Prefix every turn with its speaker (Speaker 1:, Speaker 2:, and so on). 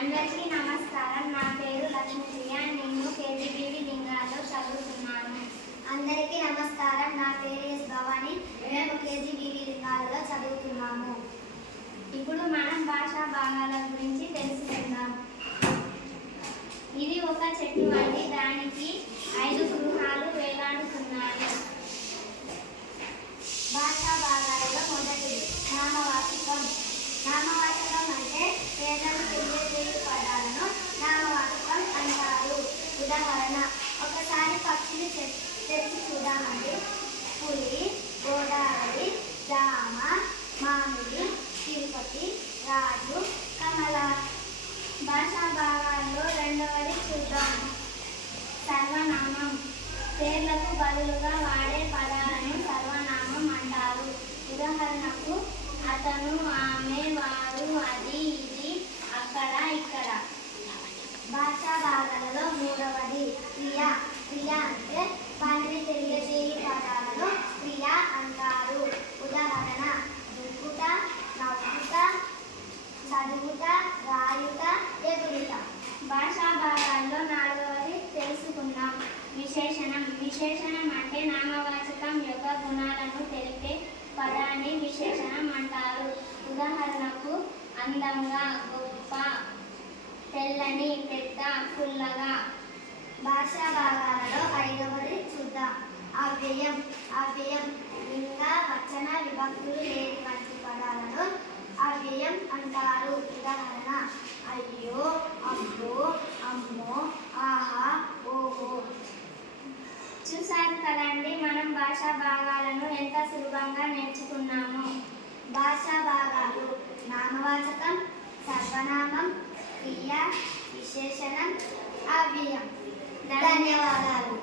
Speaker 1: అందరికీ నమస్కారం. నా పేరు లక్ష్మీప్రియ. నేను కేజీబీవీ లింగాలో చదువుతున్నాను.
Speaker 2: అందరికీ నమస్కారం. నా పేరు ఎస్ భవాని. మేము కేజీబీవీ లింగాలలో చదువుతున్నాము.
Speaker 1: ఇప్పుడు మనం భాషా భాగాల గురించి తెలుసుకుందాం. ఇది ఒక చెట్టు అండి. దానికి ఐదు గృహాలు వేలాడుతున్నాయి.
Speaker 2: ఉదాహరణ ఒకసారి పక్షిని తెచ్చి చూద్దామండి. పులి గోదావరి రామ మామిడి తిరుపతి రాజు కమల.
Speaker 1: భాషా భాగాల్లో రెండవది చూద్దాం. సర్వనామం. పేర్లకు బదులుగా వాడే పదాలను సర్వనామం అంటారు. ఉదాహరణకు అతను ఆమె వారు అది ఇది అక్కడ ఇక్కడ
Speaker 2: భాషా భాగాలలో మూడవది క్రియ క్రియ అంటే పనిని తెలియజేయ పదాలను క్రియ అంటారు ఉదాహరణ దుక్కుట నవ్వుట చదువుట రాయుట ఎగురుట
Speaker 1: భాషా భాగాల్లో నాలుగవది తెలుసుకుందాం విశేషణం విశేషణం అంటే నామవాచకం యొక్క గుణాలను తెలిపే పదాన్ని విశేషణం అంటారు. ఉదాహరణకు అందంగా గొప్ప తెల్లని పెద్ద పుల్లగా.
Speaker 2: భాషా భాగాలలో ఐదవది చూద్దాం. అవ్యయం అవ్యయం లింగ వచన విభక్తులు లేని వంటి పదాలను అవ్యయం అంటారు. ఉదాహరణ అయ్యో అబ్బో అమ్మో ఆహా ఓహో.
Speaker 1: చూసారు కదండి మనం భాషా భాగాలను ఎంత సులభంగా నేర్చుకున్నాము.
Speaker 2: భాషా భాగాలు నామవాచకం సర్వనామం క్రియ విశేషణం అవ్యయం. ధన్యవాదాలు.